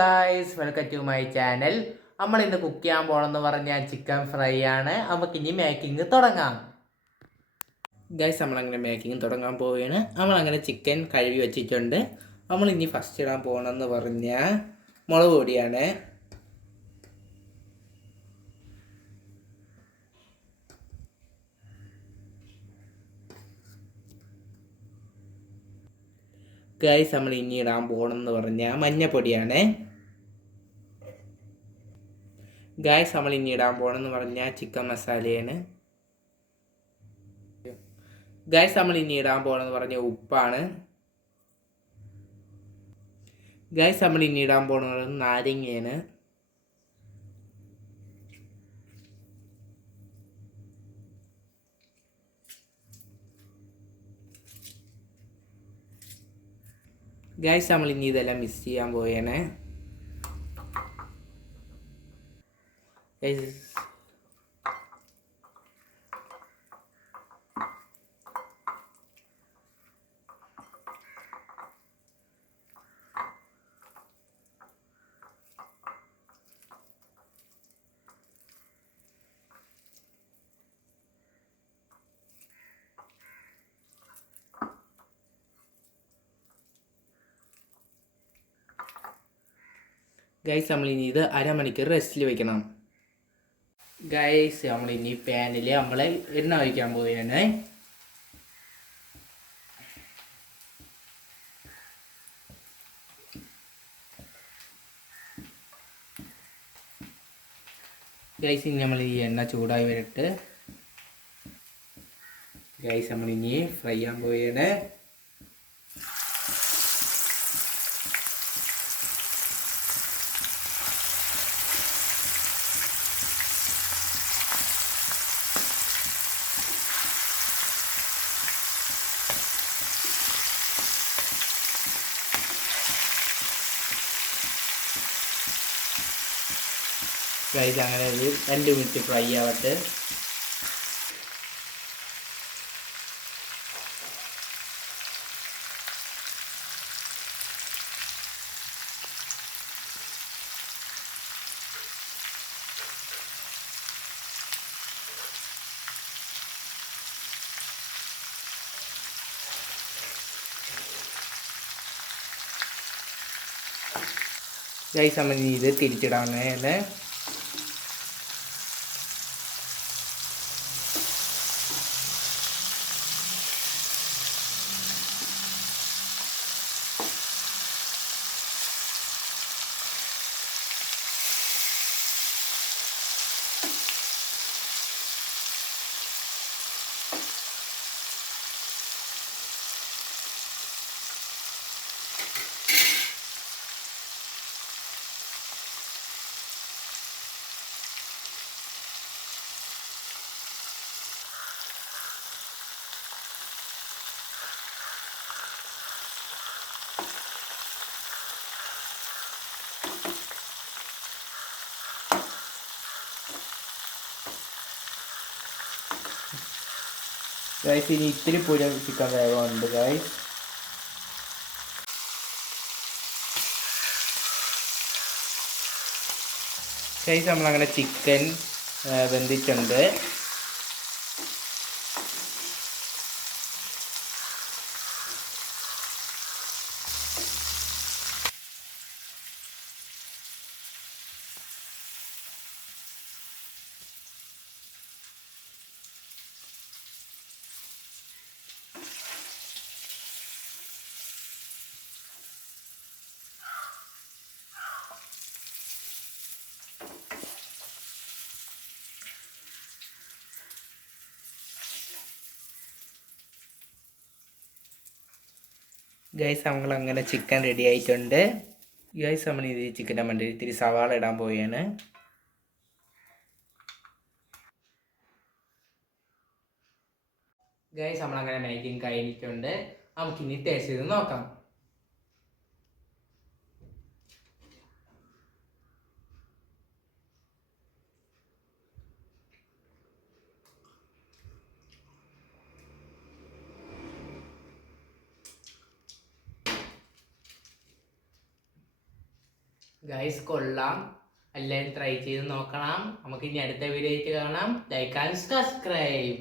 Guys welcome to my channel. നമ്മൾ ഇന്ന് കുക്ക് ചെയ്യാൻ പോകണമെന്ന് പറഞ്ഞാൽ ചിക്കൻ ഫ്രൈ ആണ്. നമുക്ക് ഇനി മേക്കിംഗ് തുടങ്ങാം. ഗൈസ് നമ്മളങ്ങനെ മേക്കിംഗ് തുടങ്ങാൻ പോവുകയാണ്. നമ്മളങ്ങനെ ചിക്കൻ കഴുകി വെച്ചിട്ടുണ്ട്. നമ്മൾ ഇനി ഫസ്റ്റ് ഇടാൻ പോകണമെന്ന് പറഞ്ഞാൽ മുളക് പൊടിയാണ്. ഗൈസ് നമ്മൾ ഇനി ഇടാൻ പോകണമെന്ന് പറഞ്ഞാൽ മഞ്ഞപ്പൊടിയാണ്. ഗൈസ് നമ്മൾ ഇനി ഇടാൻ പോകണമെന്ന് പറഞ്ഞാൽ ചിക്കൻ മസാലയാണ്. ഗൈസ് നമ്മൾ ഇനി ഇടാൻ പോകണമെന്ന് പറഞ്ഞാൽ ഉപ്പാണ്. ഗൈസ് നമ്മൾ ഇനി ഇടാൻ പോകുന്നത് നാരങ്ങയാണ്. ഗൈസ് നമ്മൾ ഇനി ഇതെല്ലാം മിക്സ് ചെയ്യാൻ പോവുകയാണ്. ഗൈസ് നമ്മളിനി ഇത് അരമണിക്കൂർ റെസ്റ്റിൽ വെക്കണം. ഗൈസ് നമ്മളിനി പാനിൽ നമ്മൾ എണ്ണ ഒഴിക്കാൻ പോവുകയാണ്. ഗൈസ് ഇനി നമ്മൾ ഈ എണ്ണ ചൂടായി വരട്ട്. ഗൈസ് നമ്മളിനി ഫ്രൈ ചെയ്യാൻ പോവുകയാണ്. ഗൈസ് അങ്ങനെ ഒരു 2 മിനിറ്റ് ഫ്രൈ ആവട്ടെ. ഗൈസ് നമ്മൾ ഇത് തിരിച്ചിടാവുന്നതാണ്. ഗൈസ് ഇനി ഇത്തിരി പുര ചിക്കൻ വേഗമുണ്ട് ഗൈസ്. ഗൈസ് നമ്മളങ്ങനെ ചിക്കൻ വെന്തിട്ടുണ്ട്. ഗൈസ് നമ്മളങ്ങനെ ചിക്കൻ റെഡി ആയിട്ടുണ്ട്. ഗൈസ് നമ്മൾ ഇത് ചിക്കൻ്റെ മണ്ടയിൽ ഇത്തിരി സവാള ഇടാൻ പോവുകയാണ്. ഗൈസ് നമ്മളങ്ങനെ മേക്കിംഗ് കഴിഞ്ഞിട്ടുണ്ട്. നമുക്കിനി ടേസ്റ്റ് ചെയ്ത് നോക്കാം. ഗൈസ് കൊള്ളാം, എല്ലാവരും ട്രൈ ചെയ്ത് നോക്കണം. നമുക്ക് ഇനി അടുത്ത വീഡിയോ ആയിട്ട് കാണാം. Like and subscribe.